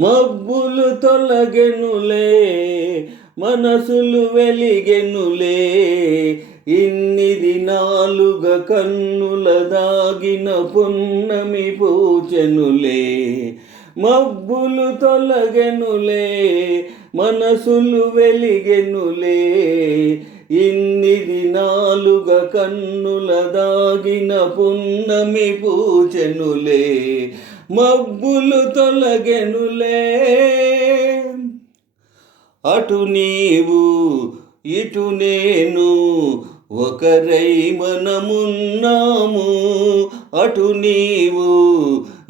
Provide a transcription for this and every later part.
మబ్బులు తొలగెనులే, మనసులు వెలిగెనులే, ఇన్ని దినాలుగా కన్నుల దాగిన పున్నమి పూచెనులే. మబ్బులు తొలగెనులే, మనసులు వెలిగెనులే, ఇన్ని దినాలుగా కన్నుల దాగిన పున్నమి పూచెనులే. మబ్బులు తొలగెనులే, అటు నీవు ఇటు నేను ఒకరై మనమున్నాము. అటు నీవు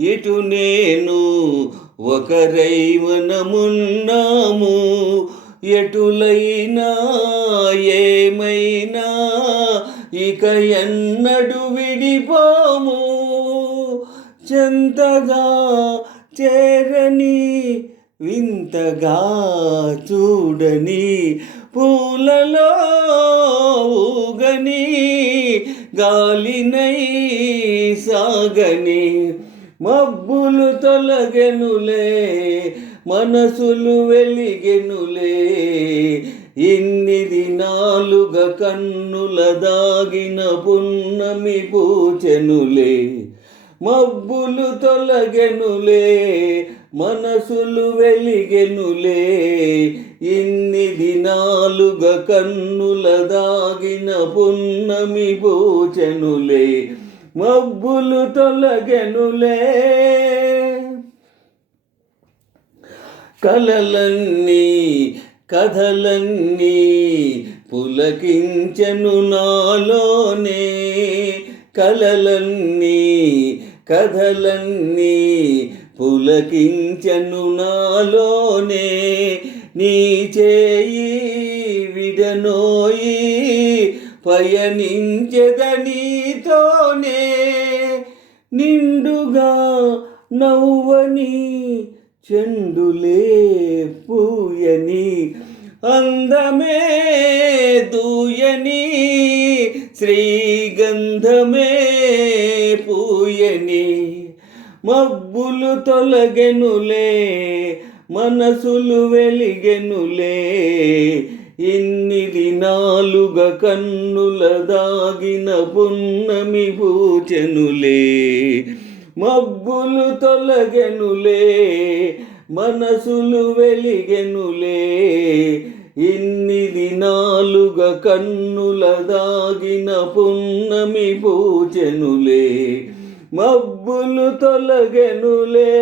ఇటు నేను ఒకరై మనమున్నాము. ఎటులైనా ఏమైనా ఇక ఎన్నడు విడిపోము. చెంతగా చేరని వింతగా చూడని పూలలో ఊగని గాలినై సాగని. మబ్బులు తొలగెనులే, మనసులు వెలిగెనులే, ఇన్ని దినాలుగా కన్నుల దాగిన పున్నమి పూచెనులే. మబ్బులు తొలగెనులే, మనసులు వెలిగెనులే, ఇన్ని దినాలుగా కన్నుల దాగిన పున్నమి పూచెనులే. మబ్బులు తొలగెనులే, కలలన్నీ కథలన్నీ పులకించెను నాలోనే. కలలన్నీ కథలన్నీ పులకించెను నాలోనే. నీ చేయి విడనోయి పయనించెదనీతోనే. నిండుగా నవ్వని చెండులే పూయని, అందమే దూయని శ్రీగంధమే పూయని. మబ్బులు తొలగెనులే, మనసులు వెలిగెనులే, ఇన్ని దినాలుగా కన్నుల దాగిన పున్నమి పూచెనులే. మబ్బులు తొలగెనులే, మనసులు వెలిగెనులే, ఇన్ని దినాలుగా కన్నుల దాగిన పున్నమి పూచెనులే. మబ్బులు తొలగెనులే.